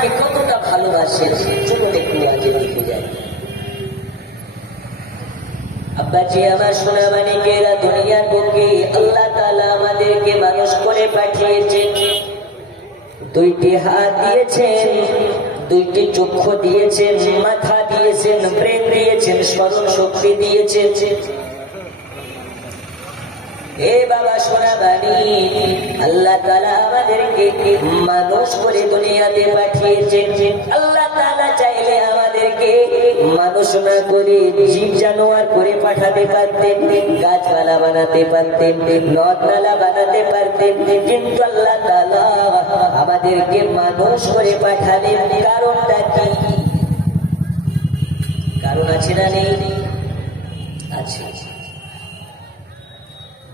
আমাদেরকে কতটা ভালোবাসেন, চলুন একটু আগে দেখে যাই। আব্বাজি আমার সোনা মানিকেরা, দুনিয়ার বুকে আল্লাহ তাআলা আমাদেরকে মানুষ করে পাঠিয়েছেন। দুইটি হাত দিয়েছেন, দুইটি চক্ষু দিয়েছেন, মাথা দিয়েছেন, ব্রেন দিয়েছেন, স্মরণ শক্তি দিয়েছেন। এ বাবা সোনা বাণী, আল্লাহ তাআলা আমাদেরকে মানুষ করে দুনিয়াতে পাঠিয়েছেন। আল্লাহ তাআলা চাইলে আমাদেরকে মানুষ না করে জীব জানোয়ার করে পাঠাতে পারতেন, গাছপালা বানাতে পারতেন, নদ নালা বানাতে পারতেন, কিন্তু আল্লাহ তাআলা আমাদেরকে মানুষ করে পাঠালেন। কারণটা কি? কারণ আছে না নেই? আছে।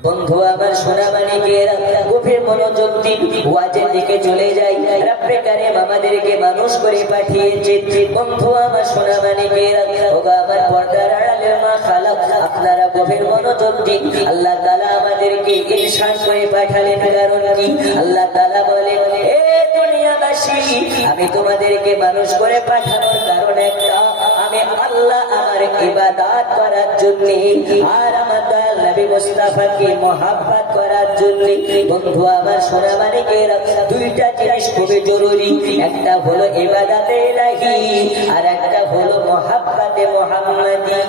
বন্ধু আমার সোনা মানিকেরা, গভীর মনোযোগ দিন, ওয়াজের দিকে চলে যাই। রব্বে কারীম আমাদেরকে মানুষ করে পাঠিয়েছে। বন্ধু আমার সোনা মানিকেরা, ওগো আমার পর্দার আড়ালের মা খালাক, আপনারা গভীর মনোযোগ দিন। আল্লাহ তাআলা আমাদেরকে ইনসান করে পাঠালেন। কারণ কি? আল্লাহ তাআলা বলেন, হে দুনিয়াবাসী, আমি তোমাদেরকে মানুষ করে পাঠানোর কারণ একটা, আমি আল্লাহ আমার ইবাদত করার জন্য, আর আমার দয়াল নবী মুস্তাফাকে মহাব্বত করার জন্য। বন্ধু আমার সোনা মানিকেরা, দুইটা জিনিস খুবই জরুরি। একটা হলো ইবাদতে ইলাহি, আর একটা হলো মহাব্বতে মুহাম্মাদি।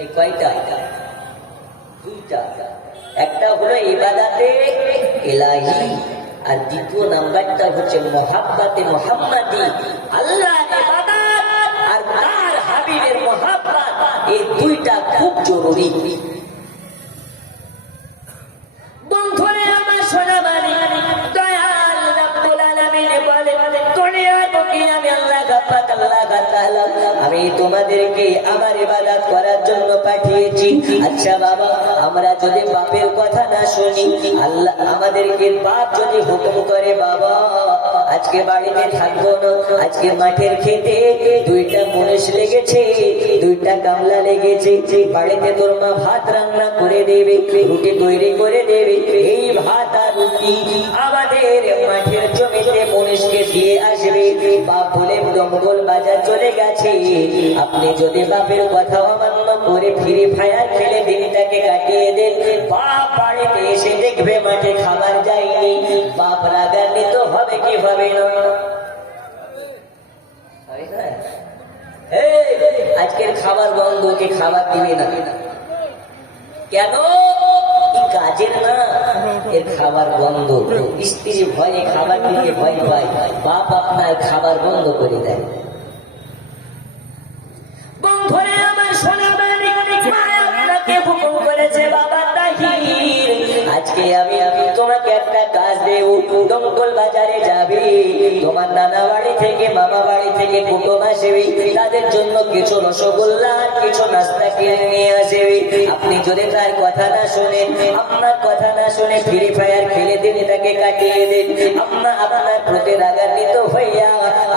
এই কয়টা? দুইটা। একটা হলো ইবাদতে ইলাহি, আর দ্বিতীয় নাম্বারটা হচ্ছে মহাব্বতে মুহাম্মাদি। আল্লাহ ইবাদত আর তার হাবিবের মহাব্বত, এই দুইটা খুব জরুরি। বন্ধুরে আমার সোনা বাণী, দয়াল রাব্বুল আলামিন বলে, দুনিয়ার বুকে আমি আল্লাহ তাআলা আমি তোমাদেরকে আমার ইবাদত করার জন্য পাঠিয়েছি। আচ্ছা বাবা, আমরা যদি বাপের কথা না শুনি, আল্লাহ আমাদেরকে বাপ যদি হুকুম করে, বাবা আজকে বাড়িতে থাকবো না, আজকে মাঠের খেতে দুইটা মনীষ লেগেছে, দুইটা গামলা লেগেছে, বাড়িতে তোর মা ভাত রান্না করে দেবে, রুটি তৈরি করে দেবে। এই ভাত আর রুটি আমাদের মাঠের জমিতে মনীষকে দিয়ে আসবে। বাপ বলে দমকল বাজার চলে গেছে। আপনি যদি বাপের কথা অমান্য করে ফ্রি ফায়ার খেলে দিনটাকে কাটিয়ে দেন, বাপ বাড়িতে এসে দেখবে মাঠে খাবার যায়নি, বাপ রাগান্বিত হবে কি হবে না? আজকের খাবার বন্ধ, কে খাবার দিবে না? কেন? কাজের না, এর খাবার বন্ধ। স্ত্রী ভয়ে খাবার দিতে ভয় পায়, বাপ আপনার খাবার বন্ধ করে দেয়। বন্ধুরে আমার সোনা বাণী, মা আপনাকে হুকুম করেছে, বাবা তাহির, আজকে আমি তোমাকে একটা কাজ দেব। দমকল বাজারে যাবে, তোমার নানা বাড়ি থেকে মামা বাড়ি থেকে কুটুম আসবে, তাদের জন্য কিছু রসগোল্লা আর কিছু নাস্তা কিনে নিয়ে আসবে। আপনি যদি তার কথা না শোনেন, আপনার কথা না শুনে ফ্রি ফায়ার খেলে দিন তাকে কাটিয়ে দেন, আপনার প্রতি রাগান্বিত হইয়া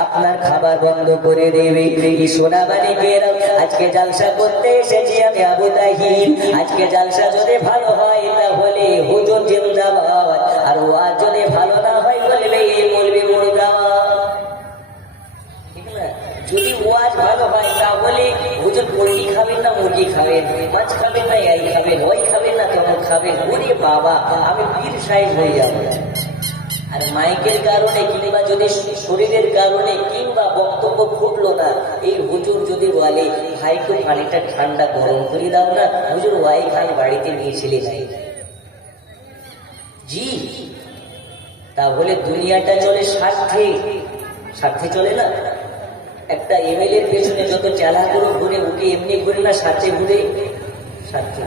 আপনার খাবার বন্ধ করে দেবে। এই সোনা মানিকেরা, আজকে জালসা করতে এসেছি আমি আবু তাহির। আজকে জালসা যদি ভালো হয় তাহলে হুজুর জিন্দাবাদ, আর ওয়াজ যদি ভালো না হয় বলবে এই মৌলবি মুর্দাবাদ। ঠিক না? যদি ওয়াজ ভালো হয় তাহলে হুজুর মুরগি খাবেন না মুরগি খাবেন, মাছ খাবেন না এই খাবেন, ওই খাবেন না কেমন খাবেন। ওরে বাবা, আমি পীর সাহেব হয়ে যাবো। আর মাইকের কারণে কিংবা যদি শরীরের কারণে কিংবা বক্তব্য ফুটলো না, এই হুজুর যদি বলে ভাইকে পানিটা ঠান্ডা গরম করে দাও না, হুজুর ওয়াই খাই বাড়িতে নিয়ে চলে যাই। জি, তাহলে দুনিয়াটা চলে স্বার্থে, স্বার্থে চলে না। একটা এমএলএর পেছনে যত চালা করে ঘুরে, উঠে এমনি ঘুরে না, স্বার্থে ঘুরে, স্বার্থে।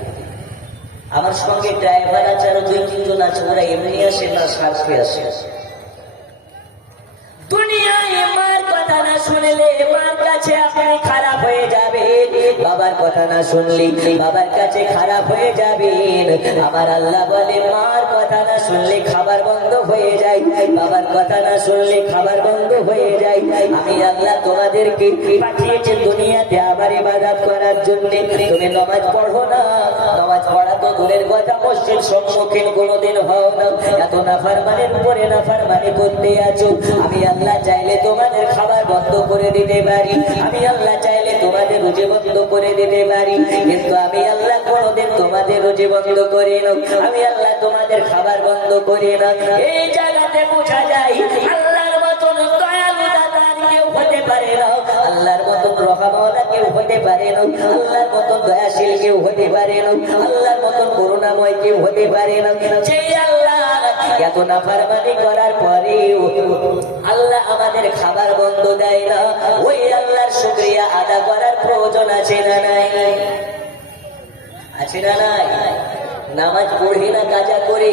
আমার সঙ্গে ড্রাইভার আছে, আরো 2-3 জন আছে, ওরা এমনি আসে না, স্বার্থে আসে। দুনিয়ায় মার কথা না শুনলে মার কাছে আপনি খারাপ হয়ে যাবে, বাবার কথা না শুনলে বাবার কাছে খারাপ হয়ে যাবেন। আমার আল্লাহ বলে, মার কথা না শুনলে খাবার বন্ধ হয়ে যায়, বাবার কথা না শুনলে খাবার বন্ধ হয়ে যায়। আমি আল্লাহ তোমাদেরকে পাঠিয়েছি দুনিয়াতে আমার ইবাদত করার জন্য। তুমি নামাজ পড়ো না, নামাজ পড়া তো দূরের কথা মসজিদ সম্মুখীন কোনোদিন হও না। এত নাফরমানের উপরে নাফরমানি করতে আছো। আমি আল্লাহ চাইলে তোমাদের খাবার বন্ধ করে দিতে পারি, আমি আল্লাহ চাইলে তোমাদের রুজি বন্ধ করে দিতে পারি, কিন্তু আমি আল্লাহ কোনোদিন তোমাদের রুজি বন্ধ করি না, আমি আল্লাহ তোমাদের খাবার বন্ধ করি না। এই জায়গাতে বোঝা যায় আল্লাহর মতন দয়ালু দাতা কেউ হতে পারে না, আল্লাহর মতন রহমওয়ালা কেউ হতে পারে না, আল্লাহর মতন দয়াশীল কেউ হতে পারে না, আল্লাহর মতন করুণাময় কেউ হতে পারে না। যে আল্লাহ এত নাফরমানি করার পরেও আল্লাহ আমাদের খাবার বন্ধ দেয় না, ওই আল্লাহর শুকরিয়া আদা করার প্রয়োজন আছে না নাই? আছে না নাই? নামাজ পড়ে না কাজা করে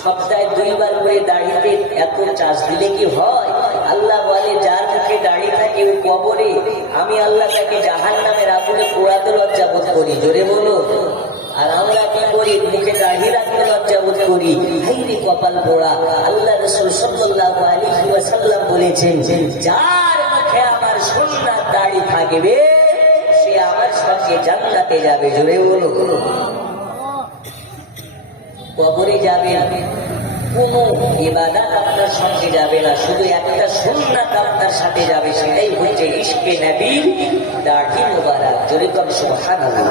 সপ্তাহে 2 বার করে দাড়িতে এত চাষ দিলে কি হয়? আল্লাহ বলে যার মুখে দাড়ি থাকে ও কবরে আমি আল্লাহ তাকে জাহান্নামের আগুনে পোড়াতে লজ্জা বোধ করি। জোরে বলো। আর আমরা কি করি? মুখে দাড়ি রাখতে লজ্জা বোধ করি। হাইরে কপাল পোড়া। আল্লাহ রাসূল সাল্লাল্লাহু আলাইহি ওয়াসাল্লাম বলেছেন, যার মুখে আমার সুন্নাত দাড়ি থাকবে সে আমার সঙ্গে জান্নাতে যাবে। জোরে বলো। কবরে যাবে কোনো ইবাদত আপনার সঙ্গে যাবে না, শুধু একটা সুন্নাত আপনার সাথে যাবে, সেটাই হচ্ছে ইশকে নবীর দাড়ি মোবারক। জোরে কর সুবহানাল্লাহ।